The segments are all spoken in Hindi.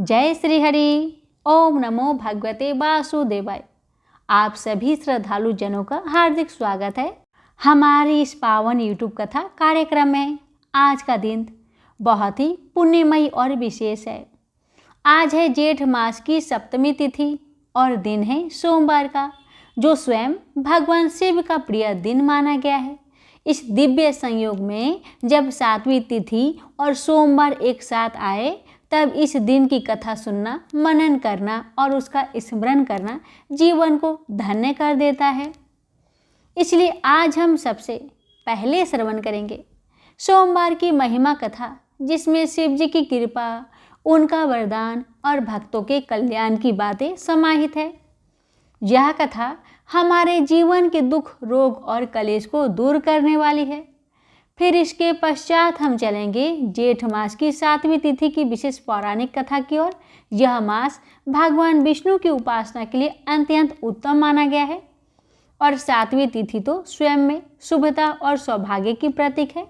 जय श्री हरि। ओम नमो भगवते वासुदेवाय। आप सभी श्रद्धालु जनों का हार्दिक स्वागत है हमारी इस पावन यूट्यूब कथा कार्यक्रम में। आज का दिन बहुत ही पुण्यमयी और विशेष है। आज है जेठ मास की सप्तमी तिथि और दिन है सोमवार का, जो स्वयं भगवान शिव का प्रिय दिन माना गया है। इस दिव्य संयोग में जब सातवीं तिथि और सोमवार एक साथ आए, तब इस दिन की कथा सुनना, मनन करना और उसका स्मरण करना जीवन को धन्य कर देता है। इसलिए आज हम सबसे पहले श्रवण करेंगे सोमवार की महिमा कथा, जिसमें शिव जी की कृपा, उनका वरदान और भक्तों के कल्याण की बातें समाहित है। यह कथा हमारे जीवन के दुख, रोग और कलेश को दूर करने वाली है। फिर इसके पश्चात हम चलेंगे जेठ मास की सातवीं तिथि की विशेष पौराणिक कथा की ओर। यह मास भगवान विष्णु की उपासना के लिए अत्यंत उत्तम माना गया है और सातवीं तिथि तो स्वयं में शुभता और सौभाग्य की प्रतीक है।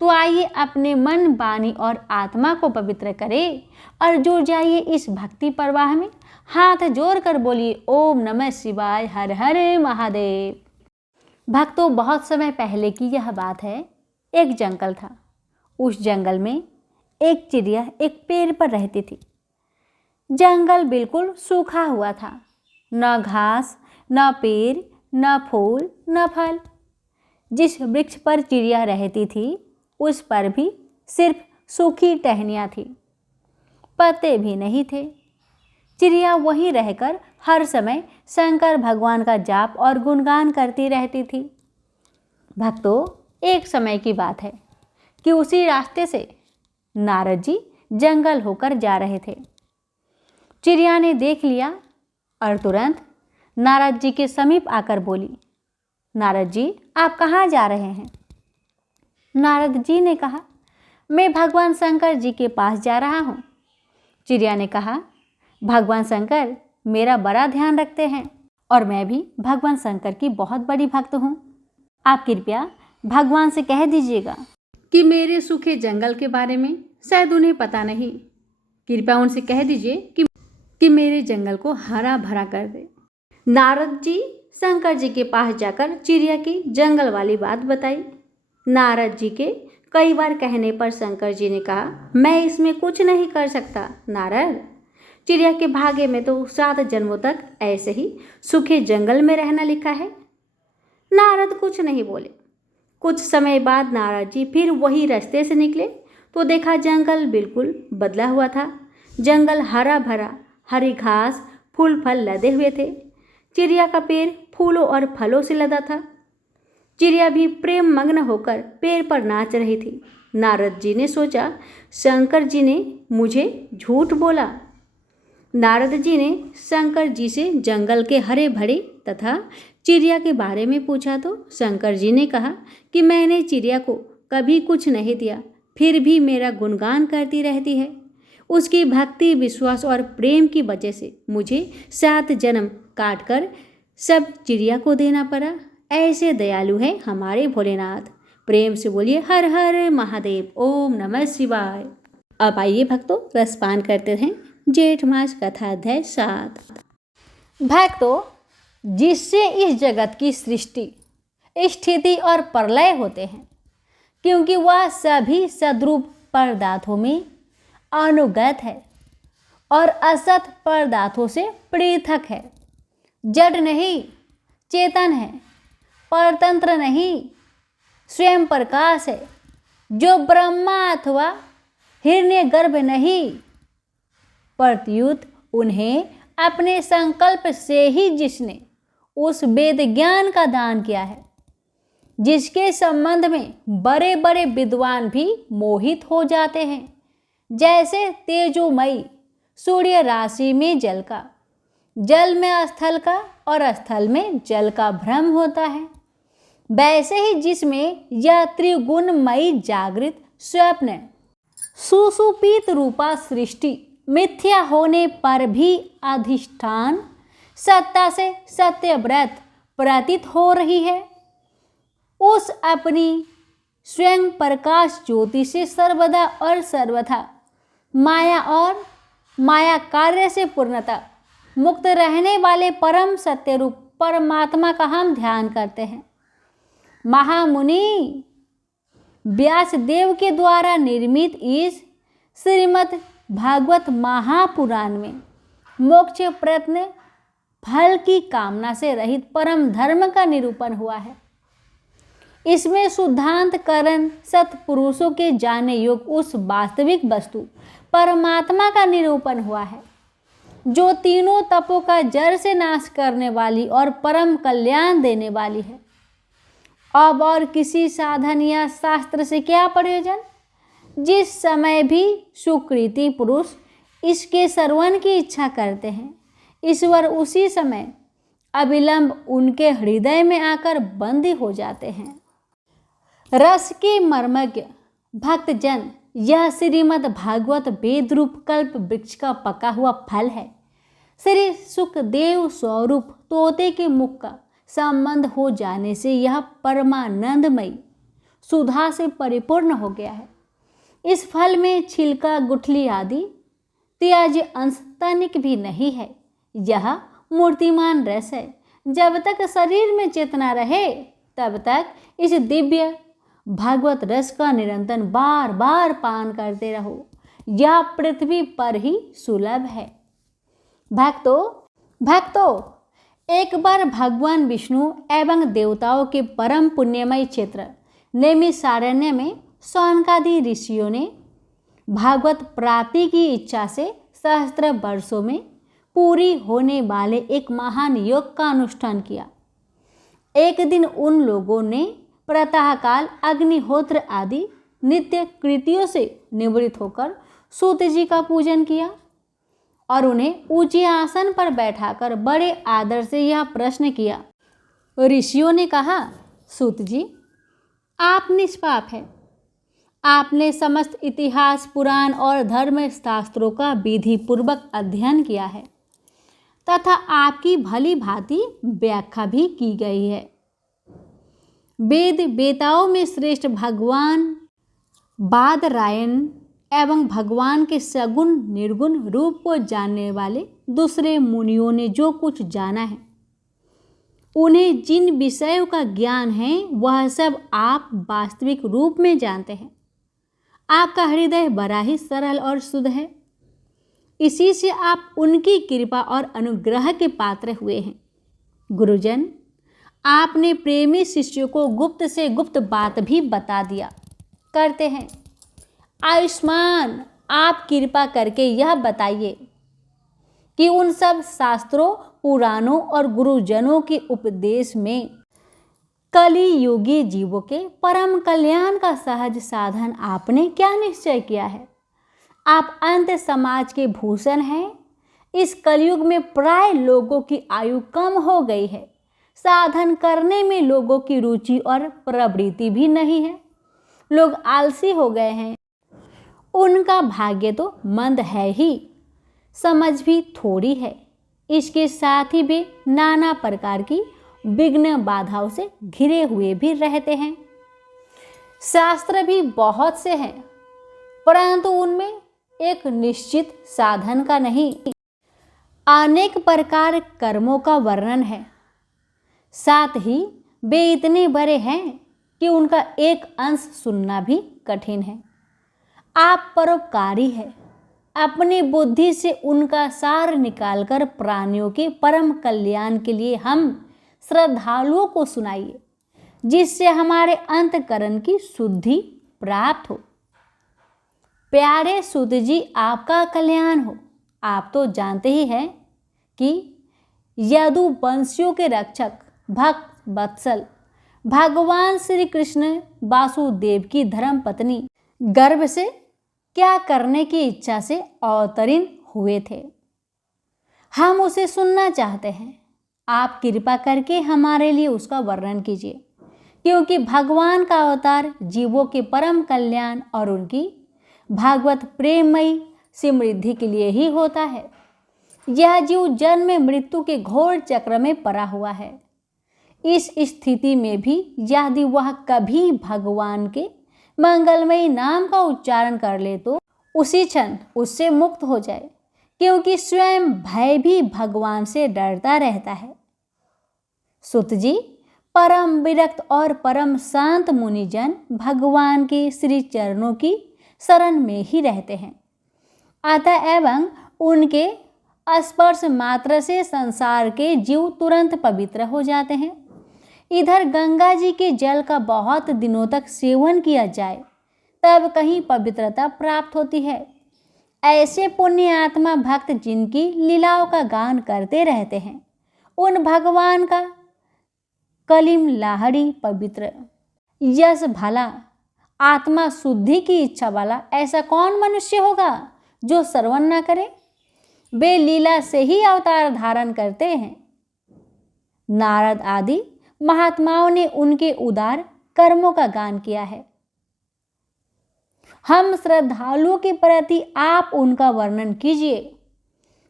तो आइए अपने मन, वाणी और आत्मा को पवित्र करें और जुड़ जाइए इस भक्ति प्रवाह में। हाथ जोड़कर बोलिए ओम नमः शिवाय, हर हर महादेव। भक्तों, बहुत समय पहले की यह बात है। एक जंगल था। उस जंगल में एक चिड़िया एक पेड़ पर रहती थी। जंगल बिल्कुल सूखा हुआ था, न घास, न पेड़, न फूल, न फल। जिस वृक्ष पर चिड़िया रहती थी, उस पर भी सिर्फ सूखी टहनियाँ थी, पत्ते भी नहीं थे। चिड़िया वहीं रहकर हर समय शंकर भगवान का जाप और गुणगान करती रहती थी। भक्तों, एक समय की बात है कि उसी रास्ते से नारद जी जंगल होकर जा रहे थे। चिड़िया ने देख लिया और तुरंत नारद जी के समीप आकर बोली, नारद जी, आप कहाँ जा रहे हैं? नारद जी ने कहा, मैं भगवान शंकर जी के पास जा रहा हूँ। चिड़िया ने कहा, भगवान शंकर मेरा बड़ा ध्यान रखते हैं और मैं भी भगवान शंकर की बहुत बड़ी भक्त हूँ। आप कृपया भगवान से कह दीजिएगा कि मेरे सूखे जंगल के बारे में शायद उन्हें पता नहीं। कृपया उनसे कह दीजिए कि मेरे जंगल को हरा भरा कर दे। नारद जी शंकर जी के पास जाकर चिड़िया की जंगल वाली बात बताई। नारद जी के कई बार कहने पर शंकर जी ने कहा, मैं इसमें कुछ नहीं कर सकता नारद। चिड़िया के भाग्य में तो 7 जन्मों तक ऐसे ही सूखे जंगल में रहना लिखा है। नारद कुछ नहीं बोले। कुछ समय बाद नारद जी फिर वही रास्ते से निकले तो देखा जंगल बिल्कुल बदला हुआ था। जंगल हरा भरा, हरी घास, फूल फल लदे हुए थे। चिड़िया का पेड़ फूलों और फलों से लदा था। चिड़िया भी प्रेम मग्न होकर पेड़ पर नाच रही थी। नारद जी ने सोचा, शंकर जी ने मुझे झूठ बोला। नारद जी ने शंकर जी से जंगल के हरे भरे तथा चिड़िया के बारे में पूछा तो शंकर जी ने कहा कि मैंने चिड़िया को कभी कुछ नहीं दिया, फिर भी मेरा गुणगान करती रहती है। उसकी भक्ति, विश्वास और प्रेम की वजह से मुझे 7 जन्म काटकर सब चिड़िया को देना पड़ा। ऐसे दयालु है हमारे भोलेनाथ। प्रेम से बोलिए हर हर महादेव, ओम नमः शिवाय। अब आइए भक्तों, रसपान करते हैं जेठ मास कथा अध्याय 7। भक्तों, जिससे इस जगत की सृष्टि, स्थिति और प्रलय होते हैं, क्योंकि वह सभी सद्रूप पदार्थों में अनुगत है और असत पदार्थों से पृथक है। जड़ नहीं, चेतन है, परतंत्र नहीं, स्वयं प्रकाश है, जो ब्रह्मा अथवा हिरण्यगर्भ नहीं, प्रत्युत उन्हें अपने संकल्प से ही जिसने उस वेद ज्ञान का दान किया है, जिसके संबंध में बड़े बड़े विद्वान भी मोहित हो जाते हैं। जैसे तेजोमयी सूर्य राशि में जल का, जल में स्थल का और स्थल में जल का भ्रम होता है, वैसे ही जिसमें यह त्रिगुणमयी जागृत स्वप्न सुषुप्त रूपा सृष्टि मिथ्या होने पर भी अधिष्ठान सत्ता से सत्यव्रत प्रतीत हो रही है, उस अपनी स्वयं प्रकाश ज्योति से सर्वदा और सर्वथा माया और माया कार्य से पूर्णतः मुक्त रहने वाले परम सत्य रूप परमात्मा का हम ध्यान करते हैं। महामुनि व्यास देव के द्वारा निर्मित इस श्रीमद् भागवत महापुराण में मोक्ष प्रयत्न फल की कामना से रहित परम धर्म का निरूपण हुआ है। इसमें शुद्धांत करण सत्पुरुषों के जाने योग्य उस वास्तविक वस्तु परमात्मा का निरूपण हुआ है, जो तीनों तपों का जड़ से नाश करने वाली और परम कल्याण देने वाली है। अब और किसी साधन या शास्त्र से क्या प्रयोजन? जिस समय भी सुकृति पुरुष इसके श्रवण की इच्छा करते हैं, ईश्वर उसी समय अविलंब उनके हृदय में आकर बंदी हो जाते हैं। रस के मर्मज्ञ भक्तजन, यह श्रीमद् भागवत वेद रूप कल्प वृक्ष का पका हुआ फल है। श्री सुखदेव स्वरूप तोते के मुख का संबंध हो जाने से यह परमानंदमयी सुधा से परिपूर्ण हो गया है। इस फल में छिलका, गुठली आदि त्याज्य अंश तनिक भी नहीं है। यह मूर्तिमान रस है। जब तक शरीर में चेतना रहे तब तक इस दिव्य भागवत रस का निरंतर बार बार पान करते रहो। यह पृथ्वी पर ही सुलभ है। भक्तों, एक बार भगवान विष्णु एवं देवताओं के परम पुण्यमय क्षेत्र नैमिषारण्य में शौनकादि ऋषियों ने भागवत प्राप्ति की इच्छा से सहस्त्र वर्षों में पूरी होने वाले एक महान योग का अनुष्ठान किया। एक दिन उन लोगों ने प्रातःकाल अग्निहोत्र आदि नित्य कृतियों से निवृत्त होकर सूत जी का पूजन किया और उन्हें ऊंचे आसन पर बैठाकर बड़े आदर से यह प्रश्न किया। ऋषियों ने कहा, सूत जी, आप निष्पाप हैं। आपने समस्त इतिहास, पुराण और धर्म शास्त्रों का विधि पूर्वक अध्ययन किया है तथा आपकी भली भांति व्याख्या भी की गई है। वेद वेताओं में श्रेष्ठ भगवान बादरायण एवं भगवान के सगुण निर्गुण रूप को जानने वाले दूसरे मुनियों ने जो कुछ जाना है, उन्हें जिन विषयों का ज्ञान है, वह सब आप वास्तविक रूप में जानते हैं। आपका हृदय बड़ा ही सरल और शुद्ध है। इसी से आप उनकी कृपा और अनुग्रह के पात्र हुए हैं। गुरुजन, आपने प्रेमी शिष्यों को गुप्त से गुप्त बात भी बता दिया करते हैं। आयुष्मान, आप कृपा करके यह बताइए कि उन सब शास्त्रों, पुराणों और गुरुजनों के उपदेश में कली युगी जीवों के परम कल्याण का सहज साधन आपने क्या निश्चय किया है? आप अंत समाज के भूषण हैं। इस कलयुग में प्राय लोगों की आयु कम हो गई है। साधन करने में लोगों की रुचि और प्रवृत्ति भी नहीं है। लोग आलसी हो गए हैं। उनका भाग्य तो मंद है ही, समझ भी थोड़ी है। इसके साथ ही वे नाना प्रकार की विघ्न बाधाओं से घिरे हुए भी रहते हैं। शास्त्र भी बहुत से हैं, परंतु उनमें एक निश्चित साधन का नहीं, अनेक प्रकार कर्मों का वर्णन है। साथ ही वे इतने बड़े हैं कि उनका एक अंश सुनना भी कठिन है। आप परोपकारी हैं। अपनी बुद्धि से उनका सार निकालकर प्राणियों के परम कल्याण के लिए हम श्रद्धालुओं को सुनाइए, जिससे हमारे अंतकरण की शुद्धि प्राप्त हो। प्यारे सूत जी, आपका कल्याण हो। आप तो जानते ही हैं कि यदुवंशियों के रक्षक भक्त वत्सल भगवान श्री कृष्ण वासुदेव की धर्म पत्नी गर्भ से क्या करने की इच्छा से अवतीर्ण हुए थे। हम उसे सुनना चाहते हैं। आप कृपा करके हमारे लिए उसका वर्णन कीजिए, क्योंकि भगवान का अवतार जीवों के परम कल्याण और उनकी भागवत प्रेममयी समृद्धि के लिए ही होता है। यह जीव जन्म में मृत्यु के घोर चक्र में पड़ा हुआ है। इस स्थिति में भी यदि वह कभी भगवान के मंगलमयी नाम का उच्चारण कर ले तो उसी क्षण उससे मुक्त हो जाए। क्योंकि स्वयं भय भी भगवान से डरता रहता है। सुत जी, परम विरक्त और परम शांत मुनिजन भगवान के श्री चरणों की शरण में ही रहते हैं। अतः एवं उनके स्पर्श मात्र से संसार के जीव तुरंत पवित्र हो जाते हैं। इधर गंगा जी के जल का बहुत दिनों तक सेवन किया जाए तब कहीं पवित्रता प्राप्त होती है। ऐसे पुण्य आत्मा भक्त जिनकी लीलाओं का गान करते रहते हैं, उन भगवान का कलिम लाहड़ी पवित्र, यश भला, आत्मा शुद्धि की इच्छा वाला ऐसा कौन मनुष्य होगा जो श्रवण न करे। वे लीला से ही अवतार धारण करते हैं। नारद आदि महात्माओं ने उनके उदार कर्मों का गान किया है। हम श्रद्धालुओं के प्रति आप उनका वर्णन कीजिए।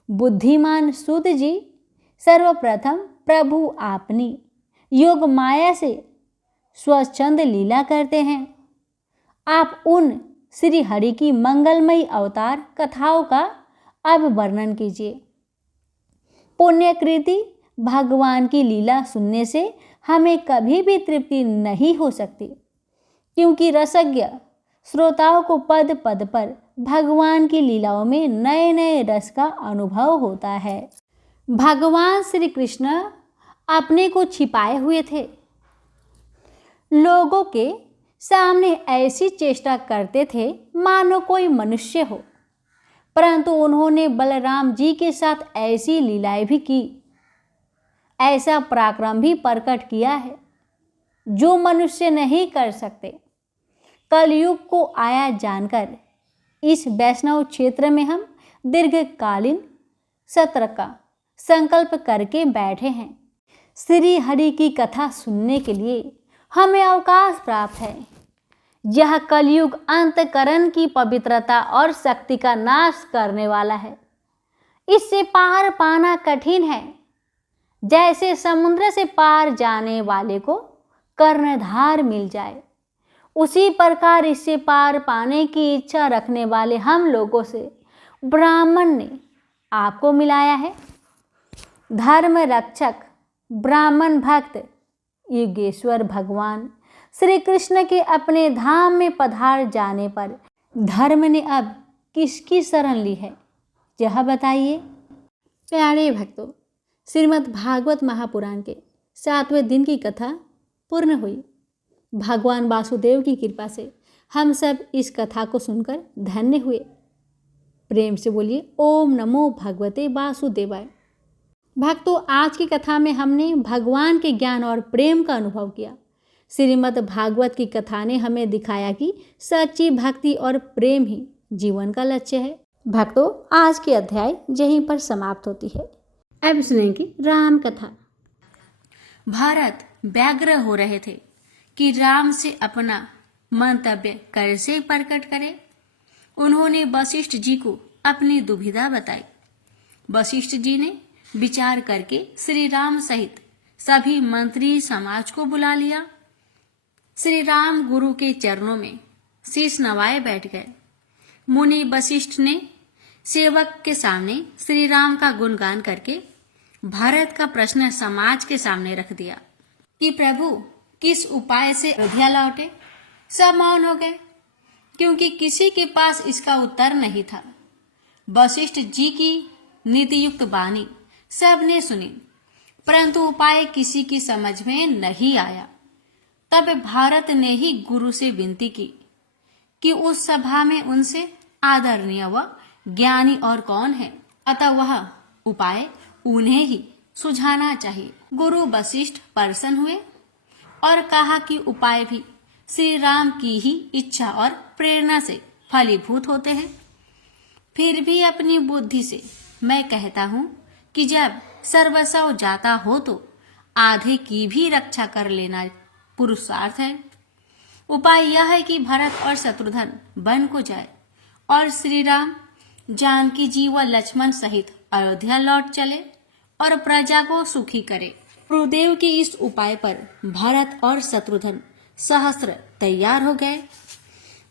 बुद्धिमान सूत जी, सर्वप्रथम प्रभु आपनी योग माया से स्वच्छंद लीला करते हैं। आप उन श्री हरि की मंगलमयी अवतार कथाओं का अब वर्णन कीजिए। पुण्यकृति भगवान की लीला सुनने से हमें कभी भी तृप्ति नहीं हो सकती, क्योंकि रसज्ञ श्रोताओं को पद पद पर भगवान की लीलाओं में नए नए रस का अनुभव होता है। भगवान श्री कृष्ण अपने को छिपाए हुए थे। लोगों के सामने ऐसी चेष्टा करते थे मानो कोई मनुष्य हो, परंतु उन्होंने बलराम जी के साथ ऐसी लीलाएं भी की, ऐसा पराक्रम भी प्रकट किया है जो मनुष्य नहीं कर सकते। कलयुग को आया जानकर इस वैष्णव क्षेत्र में हम दीर्घकालीन सत्र का संकल्प करके बैठे हैं। श्री हरि की कथा सुनने के लिए हमें अवकाश प्राप्त है। यह कलयुग अंतकरण की पवित्रता और शक्ति का नाश करने वाला है। इससे पार पाना कठिन है। जैसे समुद्र से पार जाने वाले को कर्णधार मिल जाए, उसी प्रकार इससे पार पाने की इच्छा रखने वाले हम लोगों से ब्राह्मण ने आपको मिलाया है। धर्म रक्षक ब्राह्मण भक्त युगेश्वर भगवान श्री कृष्ण के अपने धाम में पधार जाने पर धर्म ने अब किसकी शरण ली है, यह बताइए। प्यारे भक्तों, श्रीमद् भागवत महापुराण के 7वें दिन की कथा पूर्ण हुई। भगवान वासुदेव की कृपा से हम सब इस कथा को सुनकर धन्य हुए। प्रेम से बोलिए ओम नमो भगवते वासुदेवाय। भक्तों, आज की कथा में हमने भगवान के ज्ञान और प्रेम का अनुभव किया। श्रीमद् भागवत की कथा ने हमें दिखाया कि सच्ची भक्ति और प्रेम ही जीवन का लक्ष्य है। भक्तों, आज की अध्याय यहीं पर समाप्त होती है। अब सुनेंगे राम कथा। भरत व्यग्र हो रहे थे कि राम से अपना मंतव्य कैसे प्रकट करें। उन्होंने वशिष्ठ जी को अपनी दुविधा बताई। वशिष्ठ जी ने विचार करके श्री राम सहित सभी मंत्री समाज को बुला लिया। श्री राम गुरु के चरणों में शीश नवाए बैठ गए। मुनि वशिष्ठ ने सेवक के सामने श्री राम का गुणगान करके भरत का प्रश्न समाज के सामने रख दिया कि प्रभु किस उपाय से अयोध्या लौटे। सब मौन हो गए, क्योंकि किसी के पास इसका उत्तर नहीं था। वशिष्ठ जी की नीतियुक्त वाणी सबने सुनी, परंतु उपाय किसी की समझ में नहीं आया। तब भारत ने ही गुरु से विनती की कि उस सभा में उनसे आदरणीय व ज्ञानी और कौन है, अतः वह उपाय उन्हें ही सुझाना चाहिए। गुरु वशिष्ठ प्रसन्न हुए और कहा कि उपाय भी श्री राम की ही इच्छा और प्रेरणा से फलीभूत होते हैं। फिर भी अपनी बुद्धि से मैं कहता हूँ कि जब सर्वस्व जाता हो तो आधे की भी रक्षा कर लेना पुरुषार्थ है। उपाय यह है कि भरत और शत्रुघ्न वन को जाए और श्री राम, जानकी जी व लक्ष्मण सहित अयोध्या लौट चले और प्रजा को सुखी करे। गुरुदेव के इस उपाय पर भरत और शत्रुघ्न सहस्त्र तैयार हो गए।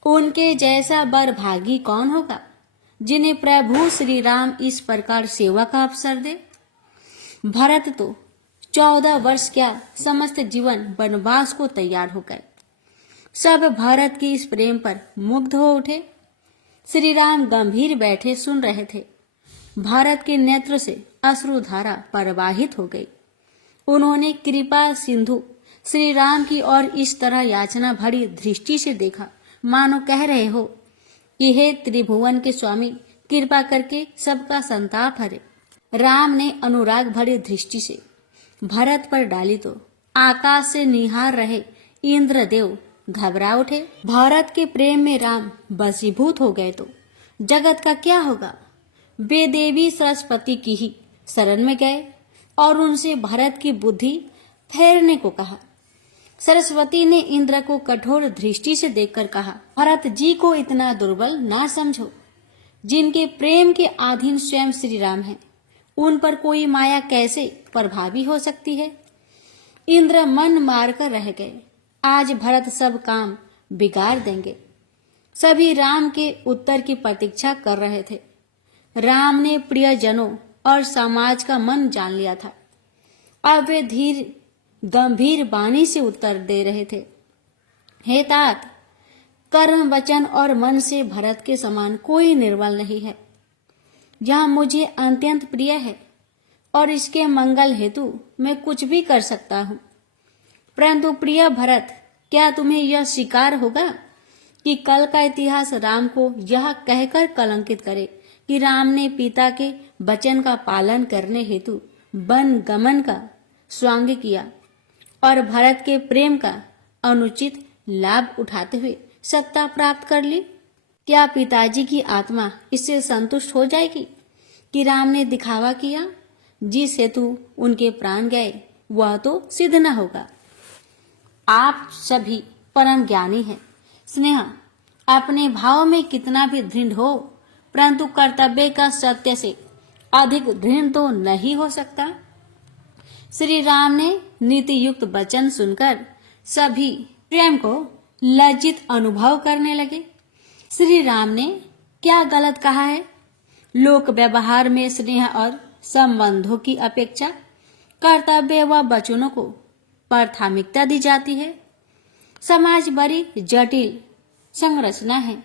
उनके जैसा बरभागी कौन होगा जिन्हें प्रभु श्री राम इस प्रकार सेवा का अवसर दे। भरत तो 14 वर्ष क्या समस्त जीवन वनवास को तैयार हो गए। सब भारत के इस प्रेम पर मुग्ध हो उठे। श्री राम गंभीर बैठे सुन रहे थे। भारत के नेत्र से अश्रुधारा प्रवाहित हो गई। उन्होंने कृपा सिंधु श्री राम की ओर इस तरह याचना भरी दृष्टि से देखा, मानो कह रहे हो कि हे त्रिभुवन के स्वामी, कृपा करके सबका संताप हरे। राम ने अनुराग भरी दृष्टि से भरत पर डाली तो आकाश से निहार रहे इंद्रदेव घबरा उठे। भारत के प्रेम में राम वशीभूत हो गए तो जगत का क्या होगा। वे देवी सरस्वती की ही शरण में गए और उनसे भरत की बुद्धि फेरने को कहा। सरस्वती ने इंद्र को कठोर दृष्टि से देखकर कहा, भरत जी को इतना दुर्बल ना समझो। जिनके प्रेम के अधीन स्वयं श्री राम हैं, उन पर कोई माया कैसे प्रभावी हो सकती है। इंद्र मन मारकर रह गए। आज भरत सब काम बिगाड़ देंगे। सभी राम के उत्तर की प्रतीक्षा कर रहे थे। राम ने प्रियजनों और समाज का मन जान लिया था। अब वे धीर गंभीर वाणी से उत्तर दे रहे थे, हे तात, कर्म वचन और मन से भरत के समान कोई निर्बल नहीं है। यह मुझे अत्यंत प्रिय है और इसके मंगल हेतु मैं कुछ भी कर सकता हूँ। परंतु प्रिय भरत, क्या तुम्हें यह स्वीकार होगा कि कल का इतिहास राम को यह कहकर कलंकित करे कि राम ने पिता के वचन का पालन करने हेतु वन गमन का स्वांग किया और भरत के प्रेम का अनुचित लाभ उठाते हुए सत्ता प्राप्त कर ली। क्या पिताजी की आत्मा इससे संतुष्ट हो जाएगी कि राम ने दिखावा किया, जिस हेतु उनके प्राण गए वह तो सिद्ध न होगा। आप सभी परम ज्ञानी हैं। स्नेह अपने भाव में कितना भी दृढ़ हो, परंतु कर्तव्य का सत्य से अधिक दृढ़ तो नहीं हो सकता। श्री राम ने नीति युक्त वचन सुनकर सभी स्वयं को लज्जित अनुभव करने लगे। श्री राम ने क्या गलत कहा है। लोक व्यवहार में स्नेह और संबंधों की अपेक्षा कर्तव्य व वचनों को प्राथमिकता दी जाती है। समाज बड़ी जटिल संरचना है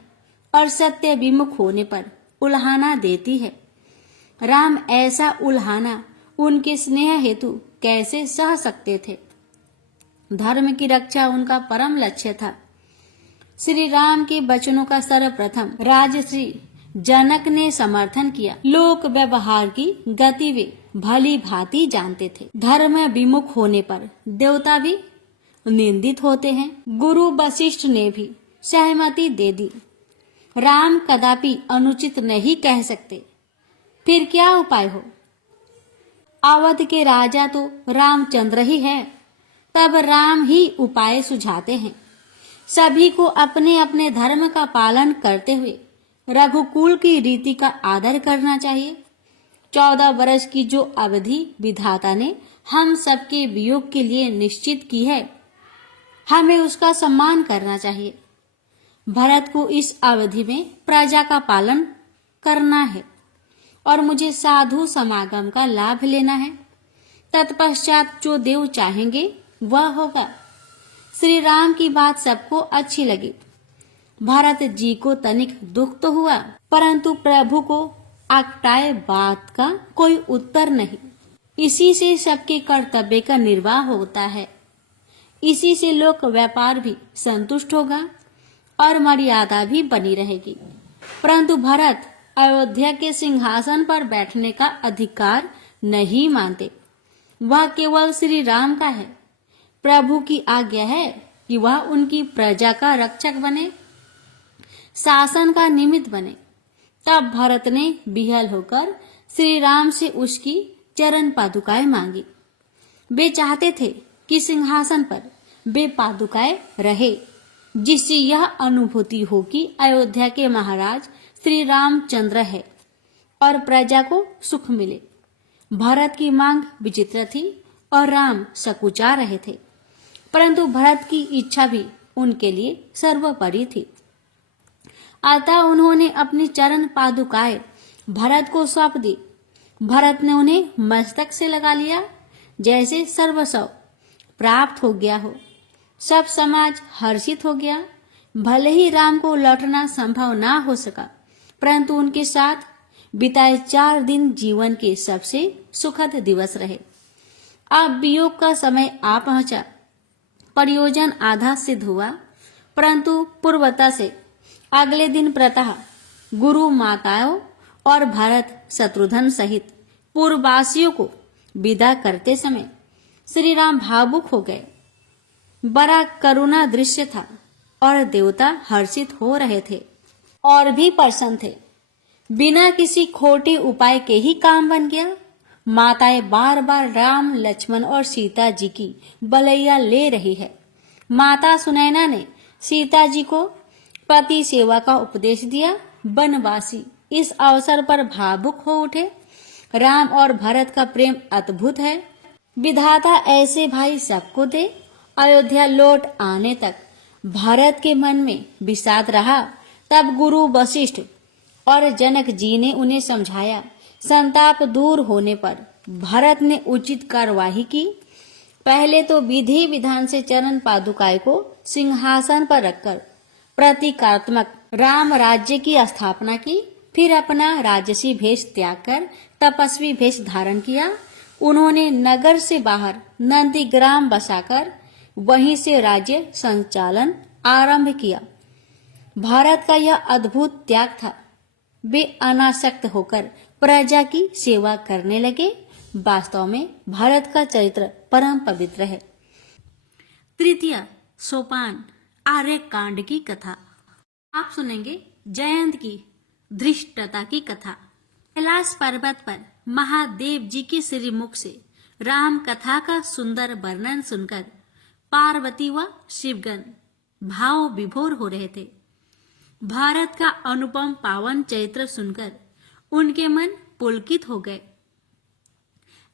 और सत्य विमुख होने पर उल्हाना देती है। राम ऐसा उल्हाना उनके स्नेह हेतु कैसे सह सकते थे। धर्म की रक्षा उनका परम लक्ष्य था। श्री राम के वचनों का सर्वप्रथम राजश्री जनक ने समर्थन किया। लोक व्यवहार की गति वे भली भांति जानते थे। धर्म विमुख होने पर देवता भी निंदित होते हैं। गुरु वशिष्ठ ने भी सहमति दे दी। राम कदापि अनुचित नहीं कह सकते। फिर क्या उपाय हो। अवध के राजा तो रामचंद्र ही है, तब राम ही उपाय सुझाते हैं। सभी को अपने अपने धर्म का पालन करते हुए रघुकुल की रीति का आदर करना चाहिए। 14 वर्ष की जो अवधि विधाता ने हम सबके वियोग के लिए निश्चित की है, हमें उसका सम्मान करना चाहिए। भरत को इस अवधि में प्रजा का पालन करना है और मुझे साधु समागम का लाभ लेना है। तत्पश्चात जो देव चाहेंगे वह होगा। श्री राम की बात सबको अच्छी लगी। भरत जी को तनिक दुख तो हुआ, परंतु प्रभु को अकटाए बात का कोई उत्तर नहीं। इसी से सबके कर्तव्य का निर्वाह होता है। इसी से लोक व्यापार भी संतुष्ट होगा और मर्यादा भी बनी रहेगी। परंतु भरत अयोध्या के सिंहासन पर बैठने का अधिकार नहीं मानते। वह केवल श्री राम का है। प्रभु की आज्ञा है कि वह उनकी प्रजा का रक्षक बने, शासन का निमित्त बने। तब भरत ने विह्वल होकर श्री राम से उसकी चरण पादुकाएं मांगी। वे चाहते थे कि सिंहासन पर वे पादुकाएं रहे, जिससे यह अनुभूति हो कि अयोध्या के महाराज श्री रामचंद्र है और प्रजा को सुख मिले। भरत की मांग विचित्र थी और राम सकुचा रहे थे, परंतु भरत की इच्छा भी उनके लिए सर्वोपरि थी। अतः उन्होंने अपनी चरण पादुकाएं भरत को सौंप दी। भरत ने उन्हें मस्तक से लगा लिया, जैसे सर्वस्व प्राप्त हो गया हो। सब समाज हर्षित हो गया। भले ही राम को लौटना संभव ना हो सका, परंतु उनके साथ बिताए 4 दिन जीवन के सबसे सुखद दिवस रहे। अब वियोग का समय आ पहुंचा। प्रयोजन आधा सिद्ध हुआ, परंतु पूर्वता से अगले दिन प्रातः गुरु माताओं और भरत शत्रुघ्न सहित पूर्ववासियों को विदा करते समय श्री राम भावुक हो गए। बड़ा करुणा दृश्य था और देवता हर्षित हो रहे थे और भी प्रसन्न थे। बिना किसी खोटे उपाय के ही काम बन गया। माताएं बार बार राम, लक्ष्मण और सीता जी की बलैया ले रही है। माता सुनैना ने सीता जी को पति सेवा का उपदेश दिया। वनवासी इस अवसर पर भावुक हो उठे। राम और भरत का प्रेम अद्भुत है। विधाता ऐसे भाई सबको दे। अयोध्या लौट आने तक भरत के मन में विषाद रहा। तब गुरु वशिष्ठ और जनक जी ने उन्हें समझाया। संताप दूर होने पर भरत ने उचित कार्यवाही की। पहले तो विधि विधान से चरण पादुकाएं को सिंहासन पर रखकर प्रतीकात्मक राम राज्य की स्थापना की। फिर अपना राजसी भेष त्याग कर तपस्वी भेष धारण किया। उन्होंने नगर से बाहर नंदीग्राम बसाकर वहीं से राज्य संचालन आरंभ किया। भारत का यह अद्भुत त्याग था। वे अनासक्त होकर प्रजा की सेवा करने लगे। वास्तव में भारत का चरित्र परम पवित्र है। तृतीय सोपान आर्य कांड की कथा। आप सुनेंगे जयंत की धृष्टता की कथा। कैलाश पर्वत पर महादेव जी के श्रीमुख से राम कथा का सुंदर वर्णन सुनकर पार्वती व शिवगण भाव विभोर हो रहे थे। भारत का अनुपम पावन चरित्र सुनकर उनके मन पुलकित हो गए।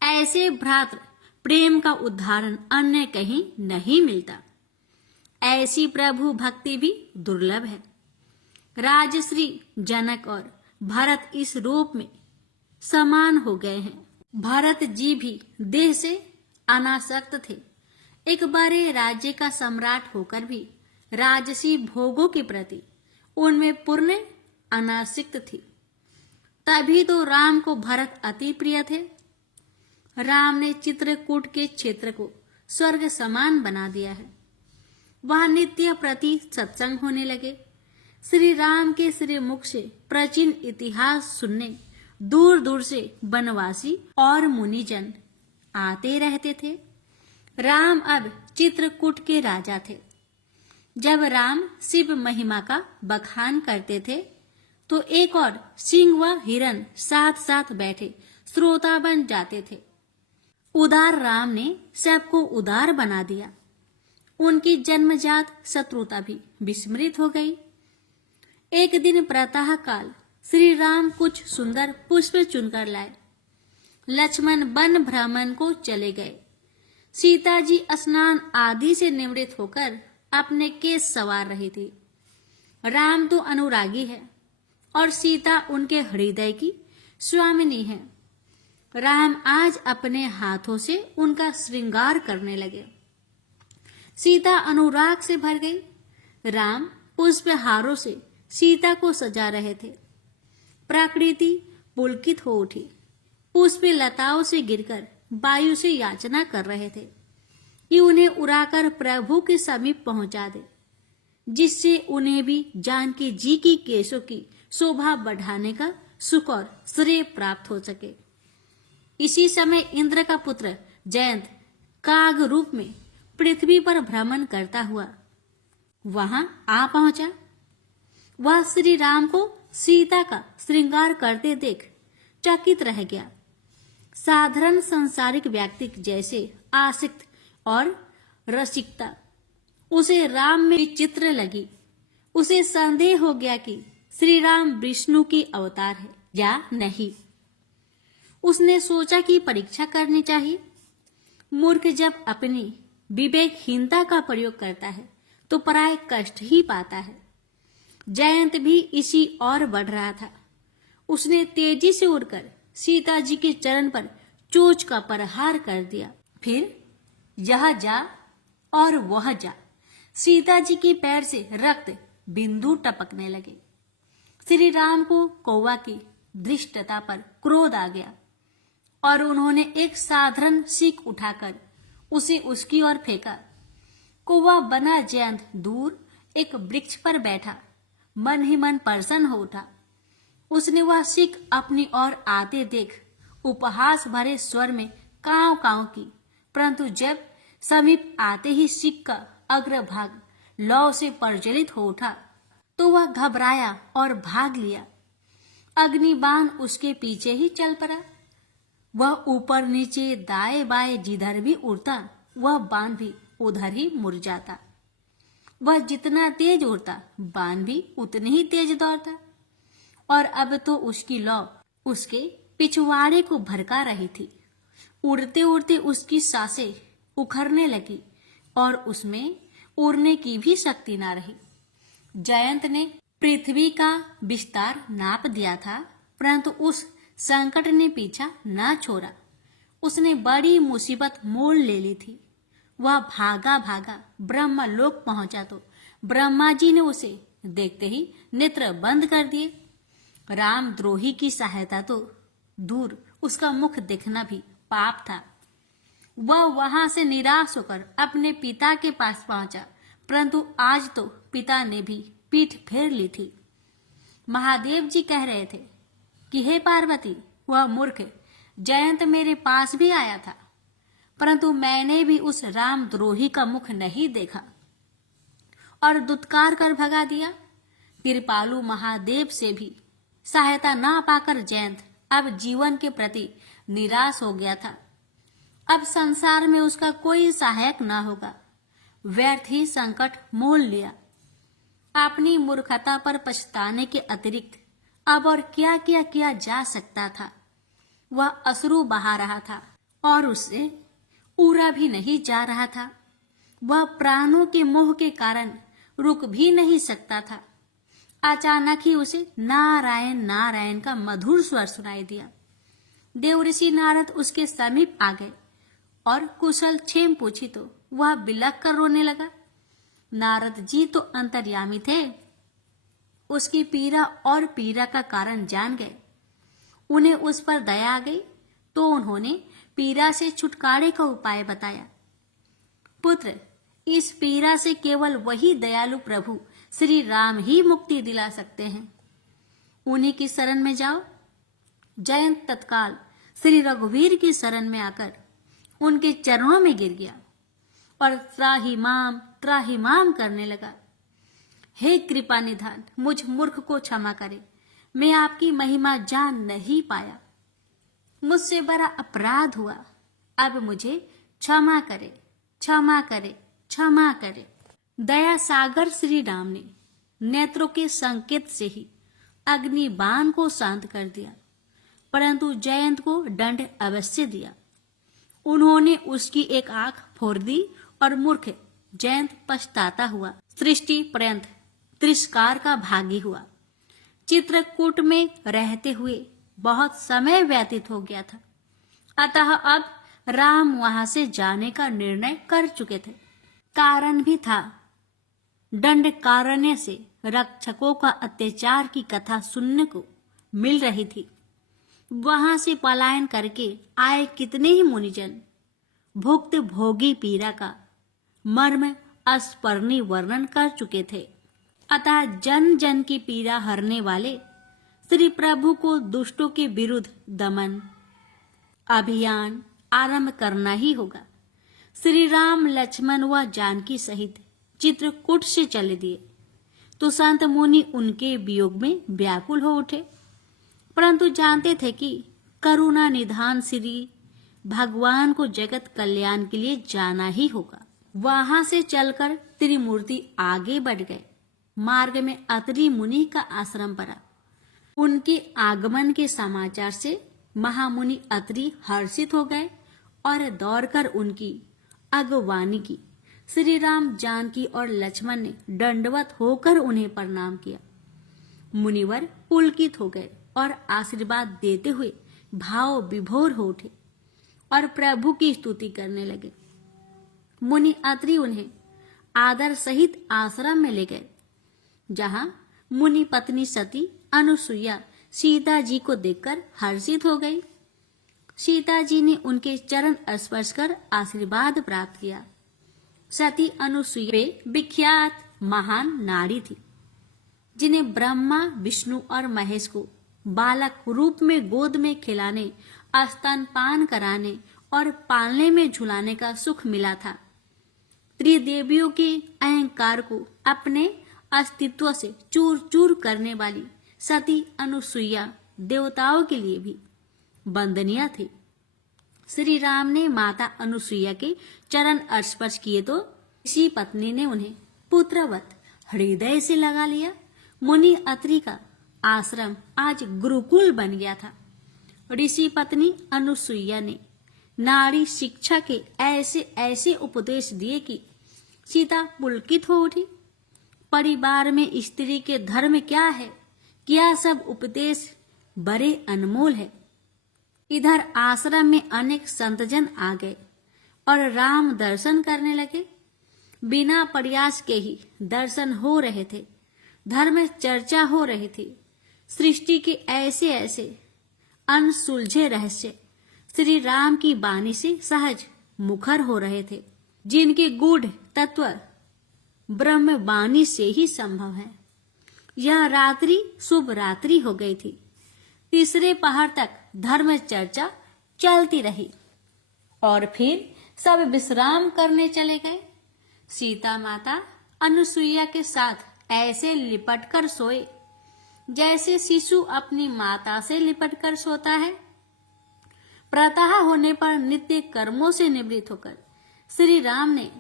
ऐसे भ्रातृ प्रेम का उदाहरण अन्य कहीं नहीं मिलता। ऐसी प्रभु भक्ति भी दुर्लभ है। राजश्री जनक और भरत इस रूप में समान हो गए हैं। भरत जी भी देह से अनासक्त थे। एक बारे राज्य का सम्राट होकर भी राजसी भोगों के प्रति उनमें पूर्ण अनासक्त थी। तभी तो राम को भरत अति प्रिय थे। राम ने चित्रकूट के क्षेत्र को स्वर्ग समान बना दिया है। वहां नित्य प्रति सत्संग होने लगे। श्री राम के श्री मुख से प्राचीन इतिहास सुनने दूर दूर से वनवासी और मुनिजन आते रहते थे। राम अब चित्रकूट के राजा थे। जब राम शिव महिमा का बखान करते थे तो एक और सिंह व हिरण साथ साथ बैठे श्रोता बन जाते थे। उदार राम ने सबको उदार बना दिया। उनकी जन्मजात शत्रुता भी विस्मृत हो गई। एक दिन प्रातः काल श्री राम कुछ सुंदर पुष्प चुनकर लाए। लक्ष्मण वन भ्रमण को चले गए। सीता जी स्नान आदि से निवृत्त होकर अपने केस संवार रही थी। राम तो अनुरागी है और सीता उनके हृदय की स्वामिनी है। राम आज अपने हाथों से उनका श्रृंगार करने लगे। सीता अनुराग से भर गई। राम पुष्पहारों से सीता को सजा रहे थे। प्रकृति पुलकित हो उठी। पुष्प लताओं से गिरकर वायु से याचना कर रहे थे कि उन्हें उड़ाकर प्रभु के समीप पहुंचा दे, जिससे उन्हें भी जानकी जी की केशों की शोभा बढ़ाने का सुख और श्रेय प्राप्त हो सके। इसी समय इंद्र का पुत्र जयंत काग रूप में पृथ्वी पर भ्रमण करता हुआ वहां आ पहुंचा। वह श्री राम को सीता का श्रृंगार करते देख चकित रह गया। साधारण संसारिक व्यक्ति जैसे आसक्त और रसिकता उसे राम में विचित्र लगी। उसे संदेह हो गया कि श्री राम विष्णु की अवतार है या नहीं। उसने सोचा कि परीक्षा करनी चाहिए। मूर्ख जब अपनी विवेकहीनता का प्रयोग करता है तो पराय कष्ट ही पाता है। जयंत भी इसी ओर बढ़ रहा था। उसने तेजी से उड़कर सीता जी के चरण पर चोंच का प्रहार कर दिया। फिर यह जा और वह जा, सीता जी के पैर से रक्त बिंदु टपकने लगे। श्री राम को कौवा की धृष्टता पर क्रोध आ गया और उन्होंने एक साधारण सीख उठाकर उसे उसकी ओर फेंका। कौवा बना जयंत दूर एक वृक्ष पर बैठा मन ही मन प्रसन्न हो उठा। उसने वह सीख अपनी ओर आते देख उपहास भरे स्वर में कांव कांव की, परंतु जब समीप आते ही सीख का अग्रभाग लौ से प्रज्वलित हो उठा तो वह घबराया और भाग लिया। अग्निबाण उसके पीछे ही चल पड़ा। वह ऊपर नीचे दाएं बाएं जिधर भी उड़ता वह बाण भी उधर ही मुड़ जाता। वह जितना तेज उड़ता बाण भी उतने ही तेज दौड़ता और अब तो उसकी लौ उसके पिछवाड़े को भड़का रही थी। उड़ते उड़ते उसकी सांसें उखड़ने लगी और उसमें उड़ने की भी शक्ति ना रही। जयंत ने पृथ्वी का विस्तार नाप दिया था, परंतु उस संकट ने पीछा ना छोड़ा। उसने बड़ी मुसीबत मोल ले ली थी। वह भागा भागा ब्रह्मलोक पहुंचा तो ब्रह्मा जी ने उसे देखते ही नेत्र बंद कर दिए। रामद्रोही की सहायता तो दूर, उसका मुख देखना भी पाप था। वह वहां से निराश होकर अपने पिता के पास पहुंचा, परंतु आज तो पिता ने भी पीठ फेर ली थी। महादेव जी कह रहे थे कि हे पार्वती, वह मूर्ख जयंत मेरे पास भी आया था, परंतु मैंने भी उस रामद्रोही का मुख नहीं देखा और दुत्कार कर भगा दिया। कृपालु महादेव से भी सहायता ना पाकर जयंत अब जीवन के प्रति निराश हो गया था। अब संसार में उसका कोई सहायक ना होगा। व्यर्थ ही संकट मोल लिया। अपनी मूर्खता पर पछताने के अतिरिक्त अब और क्या क्या किया जा सकता था। वह अश्रु बहा रहा था और उससे उड़ा भी नहीं जा रहा था। वह प्राणों के मोह के कारण रुक भी नहीं सकता था। अचानक ही उसे नारायण नारायण का मधुर स्वर सुनाई दिया। देवऋषि नारद उसके समीप आ गए और कुशल क्षेम पूछी तो वह बिलख कर रोने लगा। नारद जी तो अंतर्यामी थे, उसकी पीड़ा और पीड़ा का कारण जान गए। उन्हें उस पर दया आ गई तो उन्होंने पीड़ा से छुटकारे का उपाय बताया। पुत्र, इस पीड़ा से केवल वही दयालु प्रभु श्री राम ही मुक्ति दिला सकते हैं। उन्हीं की शरण में जाओ। जयंत तत्काल श्री रघुवीर की शरण में आकर उनके चरणों में गिर गया और त्राहिमाम करने लगा। हे कृपा निधान, मुझ मूर्ख को क्षमा करे। मैं आपकी महिमा जान नहीं पाया। मुझसे बड़ा अपराध हुआ। अब मुझे क्षमा करे, क्षमा करे, क्षमा करे। दया सागर श्री राम ने नेत्रों के संकेत से ही अग्निबाण को शांत कर दिया, परंतु जयंत को दंड अवश्य दिया। उन्होंने उसकी एक आंख फोड़ दी और मूर्ख जयंत पछताता हुआ सृष्टि पर्यंत तिरस्कार का भागी हुआ। चित्रकूट में रहते हुए बहुत समय व्यतीत हो गया था, अतः अब राम वहां से जाने का निर्णय कर चुके थे। कारण भी था। दंडकारण्य से रक्षकों का अत्याचार की कथा सुनने को मिल रही थी। वहां से पलायन करके आए कितने ही मुनिजन भुक्त भोगी पीड़ा का मर्म अस्पर्णी वर्णन कर चुके थे। अतः जन जन की पीड़ा हरने वाले श्री प्रभु को दुष्टों के विरुद्ध दमन अभियान आरंभ करना ही होगा। श्री राम लक्ष्मण व जानकी सहित चित्रकूट से चले दिए तो संत मुनि उनके वियोग में व्याकुल हो उठे, परंतु जानते थे कि करुणा निधान श्री भगवान को जगत कल्याण के लिए जाना ही होगा। वहां से चलकर त्रिमूर्ति आगे बढ़ गए। मार्ग में अत्रि मुनि का आश्रम पड़ा। उनके आगमन के समाचार से महामुनि अत्रि हर्षित हो गए और दौड़कर उनकी अगवानी की। श्री राम जानकी और लक्ष्मण ने दंडवत होकर उन्हें प्रणाम किया। मुनिवर पुलकित हो गए और आशीर्वाद देते हुए भाव विभोर हो उठे और प्रभु की स्तुति करने लगे। मुनि अत्रि उन्हें आदर सहित आश्रम में ले गए, जहां मुनि पत्नी सती अनुसुईया सीता जी को देखकर हर्षित हो गई। सीता जी ने उनके चरण स्पर्श कर आशीर्वाद प्राप्त किया। सती अनुसुईया विख्यात महान नारी थी, जिन्हें ब्रह्मा विष्णु और महेश को बालक रूप में गोद में खिलाने, स्तनपान कराने और पालने में झुलाने का सुख मिला था। त्रिदेवियों के अहंकार को अपने अस्तित्व से चूर चूर करने वाली सती अनुसुईया देवताओं के लिए भी वंदनीय थी। श्री राम ने माता अनुसुईया के चरण स्पर्श किए तो ऋषि पत्नी ने उन्हें पुत्रवत हृदय से लगा लिया। मुनि अत्रि का आश्रम आज गुरुकुल बन गया था। ऋषि पत्नी अनुसुईया ने नारी शिक्षा के ऐसे ऐसे उपदेश दिए कि सीता पुलकित हो उठी। परिवार में स्त्री के धर्म क्या है, क्या सब उपदेश बड़े अनमोल है। इधर आश्रम में अनेक संतजन आ गए और राम दर्शन करने लगे। बिना प्रयास के ही दर्शन हो रहे थे। धर्म चर्चा हो रही थी। सृष्टि के ऐसे ऐसे अनसुलझे रहस्य श्री राम की वाणी से सहज मुखर हो रहे थे, जिनके गूढ़ तत्व ब्रह्म वाणी से ही संभव है। यह रात्रि शुभ रात्रि हो गई थी। तीसरे पहर तक धर्म चर्चा चलती रही और फिर सब विश्राम करने चले गए। सीता माता अनुसुईया के साथ ऐसे लिपट कर सोए जैसे शिशु अपनी माता से लिपट कर सोता है। प्रातः होने पर नित्य कर्मों से निवृत्त होकर श्री राम ने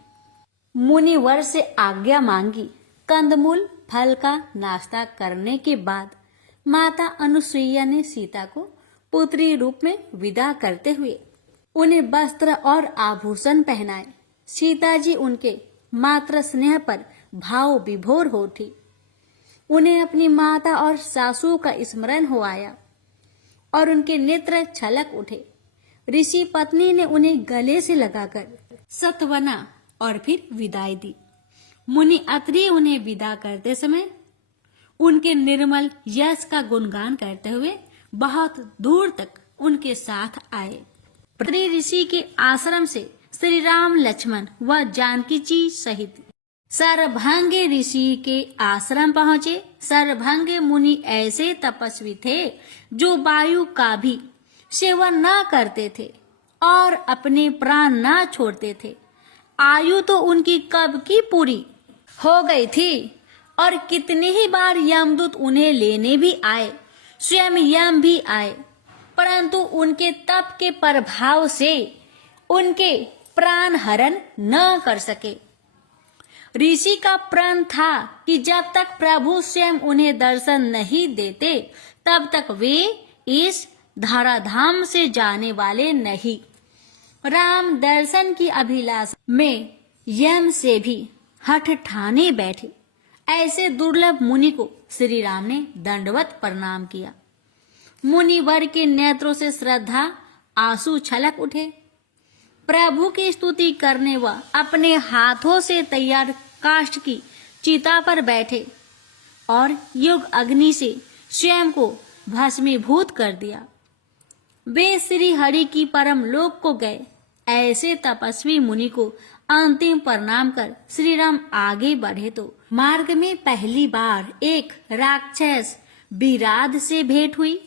मुनिवर से आज्ञा मांगी। कंदमूल फल का नाश्ता करने के बाद माता अनुसुईया ने सीता को पुत्री रूप में विदा करते हुए उन्हें वस्त्र और आभूषण पहनाए। सीता जी उनके मातृ स्नेह पर भाव विभोर हो उठी। उन्हें अपनी माता और सासू का स्मरण हो आया और उनके नेत्र छलक उठे। ऋषि पत्नी ने उन्हें गले से लगाकर सत्वना और फिर विदाई दी। मुनि अत्रि उन्हें विदा करते समय उनके निर्मल यश का गुणगान करते हुए बहुत दूर तक उनके साथ आए। अत्रि ऋषि के आश्रम से श्री राम, लक्ष्मण व जानकी जी सहित सरभंगे ऋषि के आश्रम पहुंचे। सरभंगे मुनि ऐसे तपस्वी थे जो वायु का भी सेवन न करते थे और अपने प्राण न छोड़ते थे। आयु तो उनकी कब की पूरी हो गई थी और कितनी ही बार यमदूत उन्हें लेने भी आए, स्वयं यम भी आए, परंतु उनके तप के प्रभाव से उनके प्राण हरण न कर सके। ऋषि का प्रण था कि जब तक प्रभु स्वयं उन्हें दर्शन नहीं देते तब तक वे इस धराधाम से जाने वाले नहीं। राम दर्शन की अभिलाषा में यम से भी हठ ठाने बैठे। ऐसे दुर्लभ मुनि को श्री राम ने दंडवत प्रणाम किया। मुनिवर के नेत्रों से श्रद्धा आंसू छलक उठे। प्रभु की स्तुति करने व अपने हाथों से तैयार काष्ठ की चिता पर बैठे और युग अग्नि से स्वयं को भस्मीभूत कर दिया। वे श्री हरि की परम लोक को गए। ऐसे तपस्वी मुनि को अंतिम प्रणाम कर श्री राम आगे बढ़े तो मार्ग में पहली बार एक राक्षस विराध से भेंट हुई।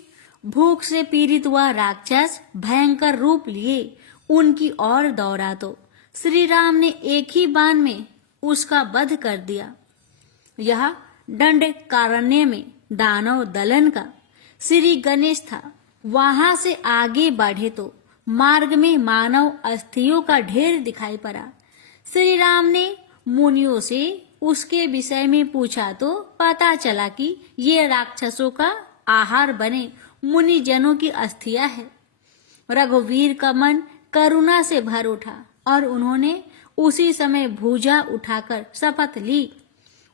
भूख से पीड़ित वह राक्षस भयंकर रूप लिए उनकी ओर दौड़ा तो श्री राम ने एक ही बाण में उसका वध कर दिया। यह दंडकारण्य में दानव दलन का श्री गणेश था। वहां से आगे बढ़े तो मार्ग में मानव अस्थियों का ढेर दिखाई पड़ा। श्री राम ने मुनियों से उसके विषय में पूछा तो पता चला कि ये राक्षसों का आहार बने मुनि जनों की अस्थियां है। रघुवीर का मन करुणा से भर उठा और उन्होंने उसी समय भुजा उठाकर शपथ ली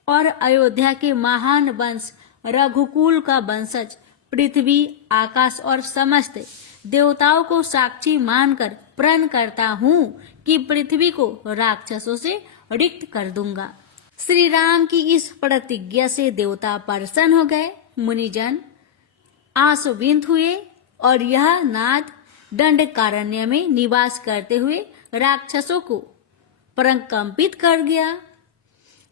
और अयोध्या के महान वंश रघुकुल का वंशज पृथ्वी, आकाश और समस्त देवताओं को साक्षी मानकर प्रण करता हूँ कि पृथ्वी को राक्षसों से रिक्त कर दूंगा। श्री राम की इस प्रतिज्ञा से देवता प्रसन्न हो गए। मुनिजन आशुविंत हुए और यह नाद दंडकारण्य में निवास करते हुए राक्षसों को प्रकंपित कर गया।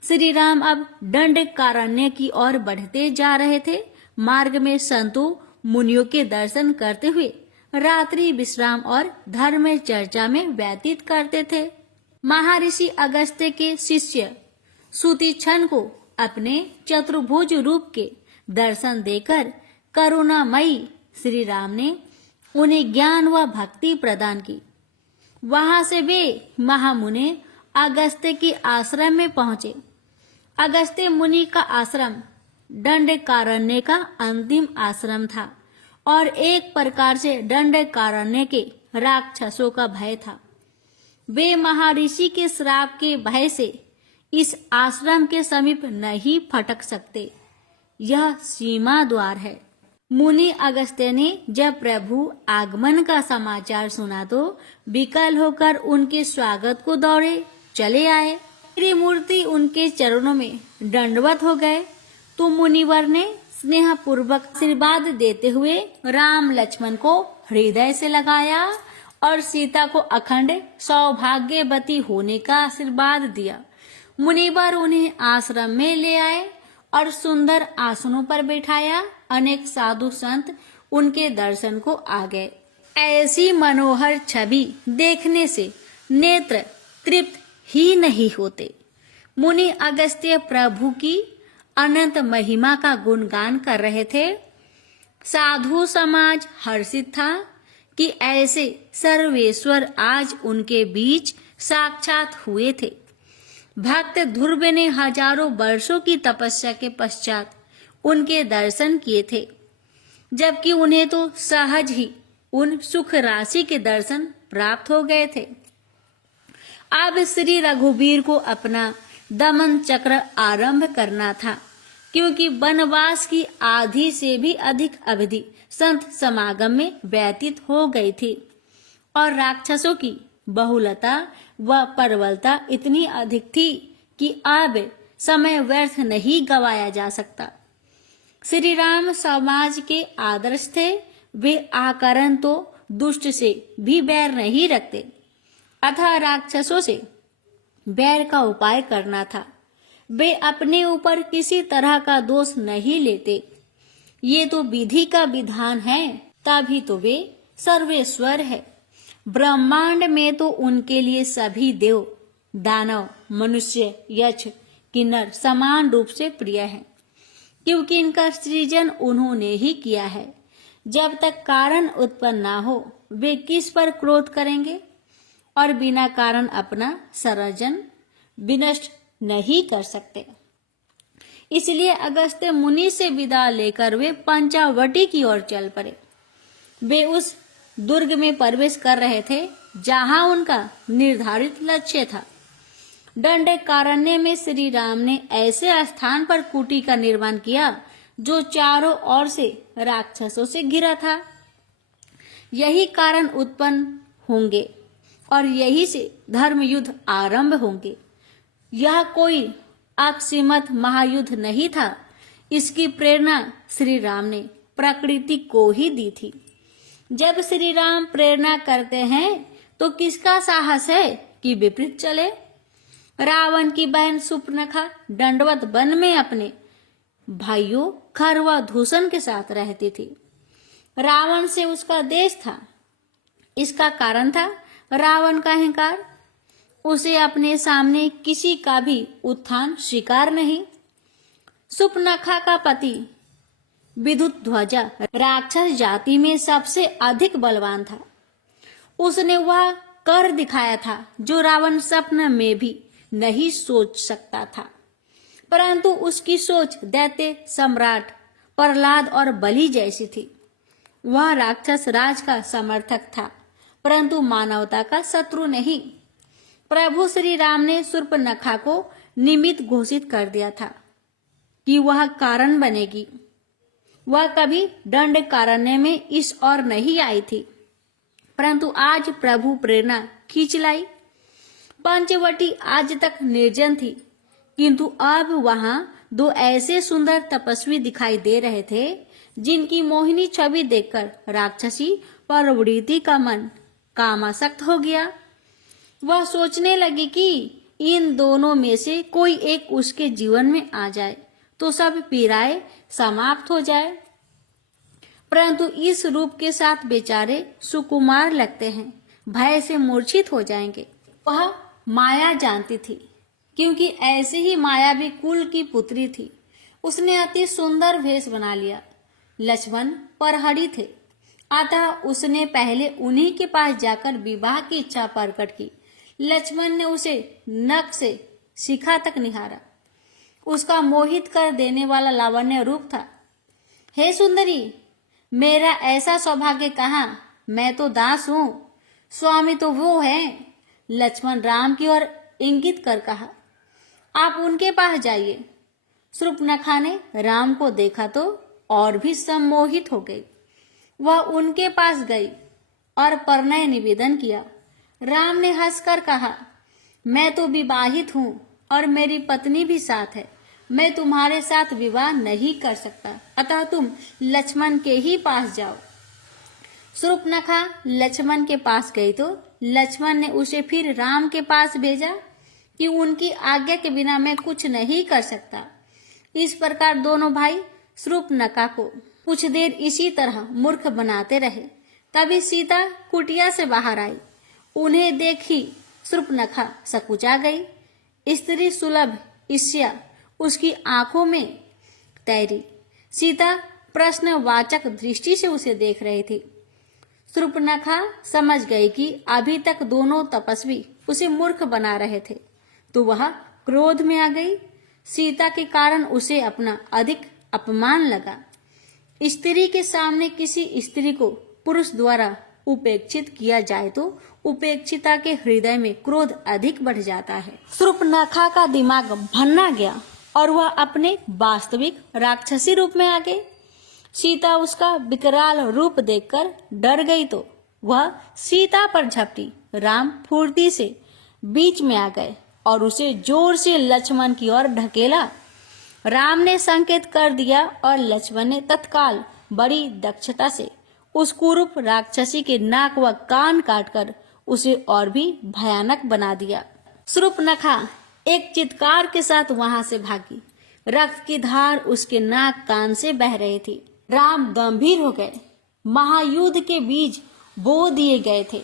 श्री राम अब दंडकारण्य की ओर बढ़ते जा रहे थे। मार्ग में संतों मुनियों के दर्शन करते हुए रात्रि विश्राम और धर्म चर्चा में व्यतीत करते थे। महर्षि अगस्त्य के शिष्य सुतीक्षण को अपने चतुर्भुज रूप के दर्शन देकर करुणामयी श्री राम ने उन्हें ज्ञान व भक्ति प्रदान की। वहां से वे महामुनि अगस्त्य के आश्रम में पहुंचे। अगस्त्य मुनि का आश्रम दंडकारण्य का अंतिम आश्रम था और एक प्रकार से दंडकारण्य के राक्षसों का भय था। वे महर्षि के श्राप के भय से इस आश्रम के समीप नहीं फटक सकते। यह सीमा द्वार है। मुनि अगस्त्य ने जब प्रभु आगमन का समाचार सुना तो विकल होकर उनके स्वागत को दौड़े चले आए। त्रिमूर्ति उनके चरणों में दंडवत हो गए तो मुनिवर ने स्नेह पूर्वक आशीर्वाद देते हुए राम लक्ष्मण को हृदय से लगाया और सीता को अखंड सौभाग्यवती होने का आशीर्वाद दिया। मुनिवर उन्हें आश्रम में ले आए और सुंदर आसनों पर बैठाया। अनेक साधु संत उनके दर्शन को आ गए। ऐसी मनोहर छवि देखने से नेत्र तृप्त ही नहीं होते। मुनि अगस्त्य प्रभु की अनंत महिमा का गुणगान कर रहे थे। साधु समाज हर्षित था कि ऐसे सर्वेश्वर आज उनके बीच साक्षात हुए थे। भक्त ध्रुव ने हजारों वर्षों की तपस्या के पश्चात उनके दर्शन किए थे, जबकि उन्हें तो सहज ही उन सुख राशि के दर्शन प्राप्त हो गए थे। अब श्री रघुवीर को अपना दमन चक्र आरंभ करना था, क्योंकि वनवास की आधी से भी अधिक अवधि संत समागम में व्यतीत हो गई थी और राक्षसों की बहुलता व प्रबलता इतनी अधिक थी कि अब समय व्यर्थ नहीं गवाया जा सकता। श्री राम समाज के आदर्श थे। वे आकरण तो दुष्ट से भी बैर नहीं रखते, अतः राक्षसों से बैर का उपाय करना था। वे अपने ऊपर किसी तरह का दोष नहीं लेते। ये तो विधि का विधान है, तभी तो वे सर्वेश्वर है। ब्रह्मांड में तो उनके लिए सभी देव, दानव, मनुष्य, यक्ष, किन्नर समान रूप से प्रिय हैं, क्योंकि इनका सृजन उन्होंने ही किया है। जब तक कारण उत्पन्न ना हो वे किस पर क्रोध करेंगे और बिना कारण अपना सृजन विनष्ट नहीं कर सकते। इसलिए अगस्त्य मुनि से विदा लेकर वे पंचावटी की ओर चल पड़े। वे उस दुर्ग में प्रवेश कर रहे थे जहां उनका निर्धारित लक्ष्य था। दंडकारण्य में श्री राम ने ऐसे स्थान पर कुटी का निर्माण किया जो चारों ओर से राक्षसों से घिरा था। यही कारण उत्पन्न होंगे और यही से धर्म युद्ध आरंभ होंगे। यह कोई असीमित महायुद्ध नहीं था। इसकी प्रेरणा श्री राम ने प्रकृति को ही दी थी। जब श्री राम प्रेरणा करते हैं तो किसका साहस है कि विपरीत चले। रावण की बहन सुपर्णखा दंडवत वन में अपने भाइयों खर व धूषण के साथ रहती थी। रावण से उसका देश था। इसका कारण था रावण का अहंकार। उसे अपने सामने किसी का भी उत्थान स्वीकार नहीं। सुपर्णखा का पति विद्युत ध्वजा राक्षस जाति में सबसे अधिक बलवान था। उसने वह कर दिखाया था जो रावण स्वप्न में भी नहीं सोच सकता था। परंतु उसकी सोच दैत्य सम्राट प्रहलाद और बलि जैसी थी। वह राक्षस राज का समर्थक था, परंतु मानवता का शत्रु नहीं। प्रभु श्री राम ने शूर्पणखा को निमित्त घोषित कर दिया था। कि वह कारण बनेगी। वह कभी दंडकारण्य में इस ओर नहीं आई थी, परंतु आज प्रभु प्रेरणा खींच लाई। पंचवटी आज तक निर्जन थी, किंतु अब वहां दो ऐसे सुंदर तपस्वी दिखाई दे रहे थे जिनकी मोहिनी छवि देखकर राक्षसी परवृत्ति का मन कामासक्त हो गया। वह सोचने लगी कि इन दोनों में से कोई एक उसके जीवन में आ जाए तो सब पीड़ाएं समाप्त हो जाए, परंतु इस रूप के साथ बेचारे सुकुमार लगते हैं, भय से मूर्छित हो जाएंगे। वह माया जानती थी, क्योंकि ऐसे ही माया भी कुल की पुत्री थी। उसने अति सुंदर वेश बना लिया। लक्ष्मण परहड़ी थे, अतः उसने पहले उन्हीं के पास जाकर विवाह की इच्छा प्रकट की। लक्ष्मण ने उसे नख से शिखा तक निहारा। उसका मोहित कर देने वाला लावण्य रूप था। हे सुंदरी, मेरा ऐसा सौभाग्य कहाँ, मैं तो दास हूँ, स्वामी तो वो है। लक्ष्मण राम की ओर इंगित कर कहा, आप उनके पास जाइए। शूर्पणखा ने राम को देखा तो और भी सम्मोहित हो गई। वह उनके पास गई और परिणय निवेदन किया। राम ने हंसकर कहा, मैं तो विवाहित हूँ और मेरी पत्नी भी साथ है, मैं तुम्हारे साथ विवाह नहीं कर सकता, अतः तुम लक्ष्मण के ही पास जाओ। शूर्पणखा लक्ष्मण के पास गई तो लक्ष्मण ने उसे फिर राम के पास भेजा कि उनकी आज्ञा के बिना मैं कुछ नहीं कर सकता। इस प्रकार दोनों भाई शूर्पणखा को कुछ देर इसी तरह मूर्ख बनाते रहे। तभी सीता कुटिया से बाहर आई। उन्हें देखी शूर्पणखा सकुचा गई। स्त्री सुलभ ईर्ष्या उसकी आंखों में तैरी। सीता प्रश्नवाचक दृष्टि से उसे देख रही थी। शूर्पणखा समझ गई कि अभी तक दोनों तपस्वी उसे मूर्ख बना रहे थे, तो वह क्रोध में आ गई। सीता के कारण उसे अपना अधिक अपमान लगा। स्त्री के सामने किसी स्त्री को पुरुष द्वारा उपेक्षित किया जाए तो उपेक्षिता के हृदय में क्रोध अधिक बढ़ जाता है। शूर्पणखा का दिमाग भन्ना गया और वह अपने वास्तविक राक्षसी रूप में आ गई। सीता उसका विकराल रूप देखकर डर गई तो वह सीता पर झपटी। राम फुर्ती से बीच में आ गए और उसे जोर से लक्ष्मण की ओर ढकेला। राम ने संकेत कर दिया और लक्ष्मण ने तत्काल बड़ी दक्षता से उस कुरूप राक्षसी के नाक व कान काटकर उसे और भी भयानक बना दिया। शूर्पणखा एक चित्कार के साथ वहां से भागी। रक्त की धार उसके नाक कान से बह रही थी। राम गंभीर हो गए। महायुद्ध के बीज बो दिए गए थे।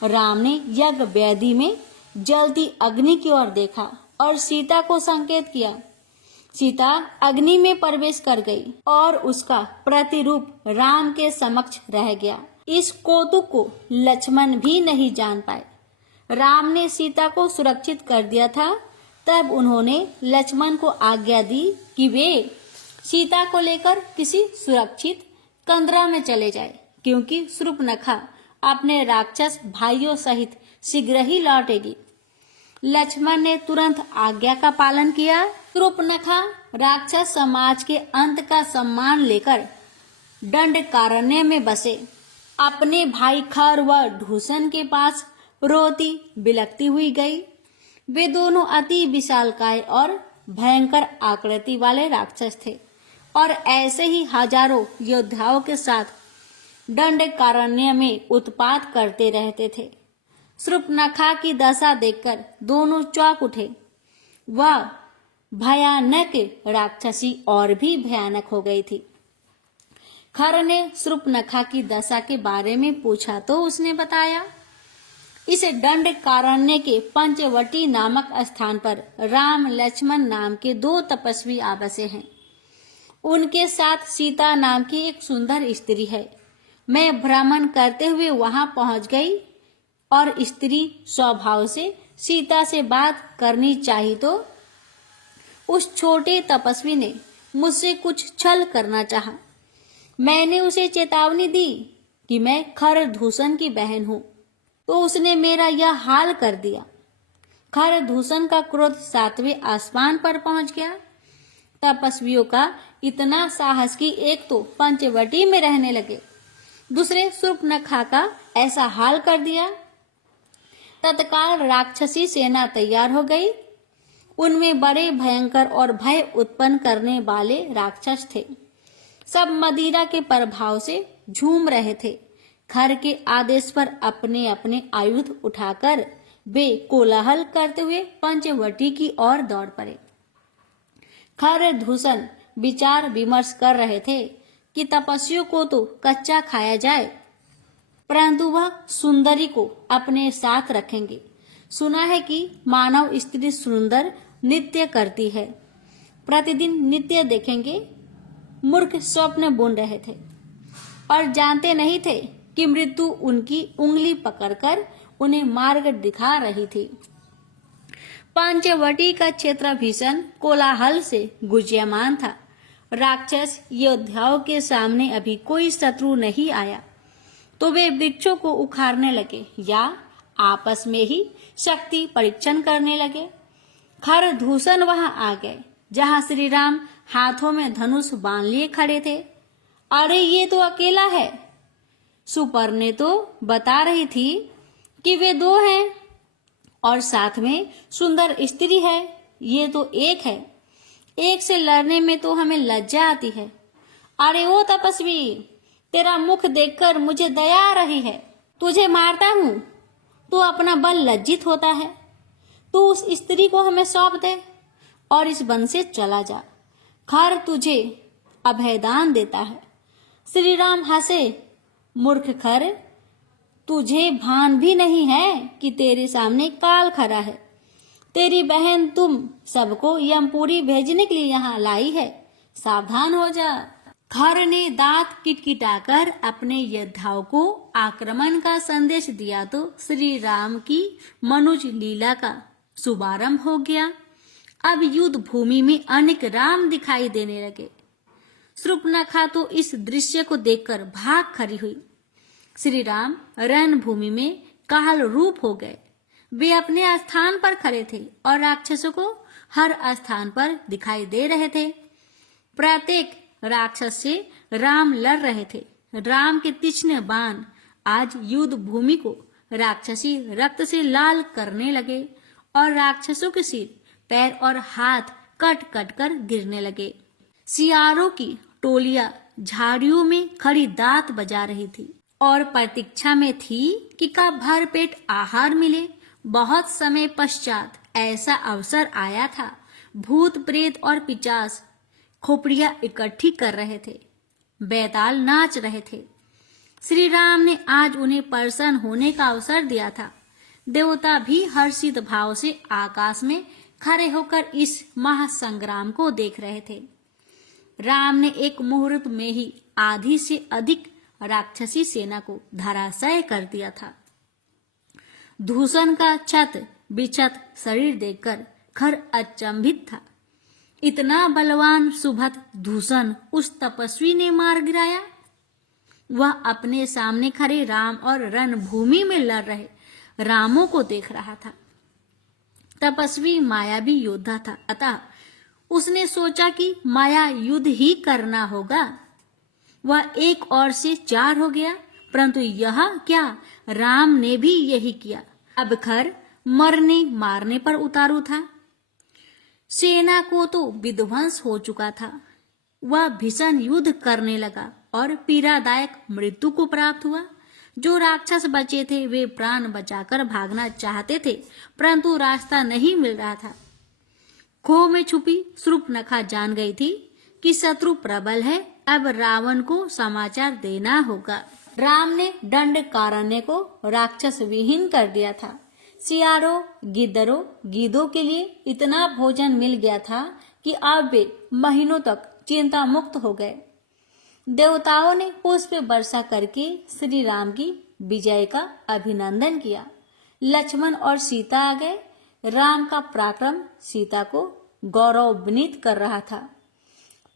राम ने यज्ञ वेदी में जलती अग्नि की ओर देखा और सीता को संकेत किया। सीता अग्नि में प्रवेश कर गई और उसका प्रतिरूप राम के समक्ष रह गया। इस कौतुक को लक्ष्मण भी नहीं जान पाए। राम ने सीता को सुरक्षित कर दिया था, तब उन्होंने लक्ष्मण को आज्ञा दी कि वे सीता को लेकर किसी सुरक्षित कंदरा में चले जाए, क्योंकि शूर्पणखा अपने राक्षस भाइयों सहित शीघ्र ही लौटेगी। लक्ष्मण ने तुरंत आज्ञा का पालन किया। शूर्पणखा राक्षस समाज के अंत का सम्मान लेकर दंडकारण्य में बसे। अपने भाई खर व ढूसन के पास रोती बिलखती हुई गई। वे दोनों अति विशालकाय और भयंकर आकृति वाले राक्षस थे और ऐसे ही हजारों योद्धाओं के साथ दंडकारण्य में उत्पात करते रहते थे। शूर्पणखा की दशा देखकर दोनों चौंक उठे। वह भयानक राक्षसी और भी भयानक हो गई थी। खर ने शूर्पणखा की दशा के बारे में पूछा तो उसने बताया, इस दंडकारण्य के पंचवटी नामक स्थान पर राम लक्ष्मण नाम के दो तपस्वी आवासे हैं। उनके साथ सीता नाम की एक सुंदर स्त्री है। मैं भ्रमण करते हुए वहां पहुंच गई और स्त्री स्वभाव से सीता से बात करनी चाहिए तो उस छोटे तपस्वी ने मुझसे कुछ छल करना चाहा। मैंने उसे चेतावनी दी कि मैं खरदूषण की बहन हूं, तो उसने मेरा यह हाल कर दिया। खरदूषण का क्रोध 7वें आसमान पर पहुंच गया। तपस्वियों का इतना साहस कि एक तो पंचवटी में रहने लगे, दूसरे शूर्पणखा का ऐसा हाल कर दिया। तत्काल राक्षसी सेना तैयार हो गई। उनमें बड़े भयंकर और भय उत्पन्न करने वाले राक्षस थे। सब मदिरा के प्रभाव से झूम रहे थे। खर के आदेश पर अपने अपने आयुध उठाकर वे कोलाहल करते हुए पंचवटी की ओर दौड़ पड़े। खर दूषण विचार विमर्श कर रहे थे कि तपस्वियों को तो कच्चा खाया जाए, परंतु वह सुंदरी को अपने साथ रखेंगे। सुना है कि मानव स्त्री सुंदर नृत्य करती है, प्रतिदिन नृत्य देखेंगे। मूर्ख स्वप्न बुन रहे थे और जानते नहीं थे कि मृत्यु उनकी उंगली पकड़कर उन्हें मार्ग दिखा रही थी। पंचवटी का क्षेत्र भीषण कोलाहल से गुंजयमान था। राक्षस योद्धाओं के सामने अभी कोई शत्रु नहीं आया तो वे वृक्षों को उखाड़ने लगे या आपस में ही शक्ति परीक्षण करने लगे। खर दूषण वहां आ गए जहां श्री राम हाथों में धनुष बांध लिए खड़े थे। अरे ये तो अकेला है। सुपर्णे तो बता रही थी कि वे दो हैं और साथ में सुंदर स्त्री है। ये तो एक है। एक से लड़ने में तो हमें लज्जा आती है। अरे ओ तपस्वी, तेरा मुख देखकर मुझे दया आ रही है। तुझे मारता हूं तो अपना बल लज्जित होता है। तू उस स्त्री को हमें सौंप दे और इस वन से चला जा। खर तुझे अभयदान देता है। श्री राम हंसे। मूर्ख खर, तुझे भान भी नहीं है कि तेरे सामने काल खड़ा है। तेरी बहन तुम सबको यमपुरी भेजने के लिए यहाँ लाई है। सावधान हो जा। खर ने दांत किटकिटाकर अपने योद्धाओं को आक्रमण का संदेश दिया तो श्री राम की मनुज लीला का शुभारंभ हो गया। अब युद्ध भूमि में अनेक राम दिखाई देने लगे। शूर्पणखा तो इस दृश्य को देखकर भाग खड़ी हुई। श्री राम रणभूमि में काल रूप हो गए। वे अपने स्थान पर खड़े थे और राक्षसों को हर स्थान पर दिखाई दे रहे थे। प्रत्येक राक्षस से राम लड़ रहे थे। राम के तीक्ष्ण बाण आज युद्ध भूमि को राक्षसी रक्त से लाल करने लगे और राक्षसों के सिर, पैर और हाथ कट कट कर गिरने लगे। सियारों की टोलियां झाड़ियों में खड़ी दांत बजा रही थी और प्रतीक्षा में थी कि कब भर पेट आहार मिले। बहुत समय पश्चात ऐसा अवसर आया था। भूत प्रेत और पिशाच खोपड़ियां इकट्ठी कर रहे थे, बैताल नाच रहे थे। श्री राम ने आज उन्हें प्रसन्न होने का अवसर दिया था। देवता भी हर्षित भाव से आकाश में खड़े होकर इस महासंग्राम को देख रहे थे। राम ने एक मुहूर्त में ही आधी से अधिक राक्षसी सेना को धराशायी कर दिया था। दूषण का छत बिछत शरीर देखकर खर अचंभित था। इतना बलवान सुभत दूषण उस तपस्वी ने मार गिराया। वह अपने सामने खड़े राम और रणभूमि में लड़ रहे रामों को देख रहा था। तपस्वी मायावी योद्धा था, अतः उसने सोचा कि माया युद्ध ही करना होगा। वह एक ओर से चार हो गया, परंतु यह क्या, राम ने भी यही किया। अब खर मरने मारने पर उतारू था। सेना को तो विध्वंस हो चुका था। वह भीषण युद्ध करने लगा और पीड़ादायक मृत्यु को प्राप्त हुआ। जो राक्षस बचे थे वे प्राण बचाकर भागना चाहते थे, परंतु रास्ता नहीं मिल रहा था। खो में छुपी शूर्पणखा जान गई थी कि शत्रु प्रबल है। अब रावण को समाचार देना होगा। राम ने दंडकारण्य को राक्षस विहीन कर दिया था। सियारों, गिद्धरों, गीदों के लिए इतना भोजन मिल गया था कि अब वे महीनों तक चिंता मुक्त हो गए। देवताओं ने पुष्प वर्षा करके श्री राम की विजय का अभिनंदन किया। लक्ष्मण और सीता आ गए। राम का पराक्रम सीता को गौरवान्वित कर रहा था।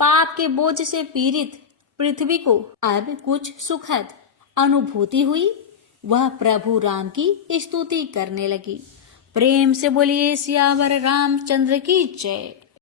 पाप के बोझ से पीड़ित पृथ्वी को अब कुछ सुखद अनुभूति हुई। वह प्रभु राम की स्तुति करने लगी। प्रेम से बोलिए सियावर रामचंद्र की जय।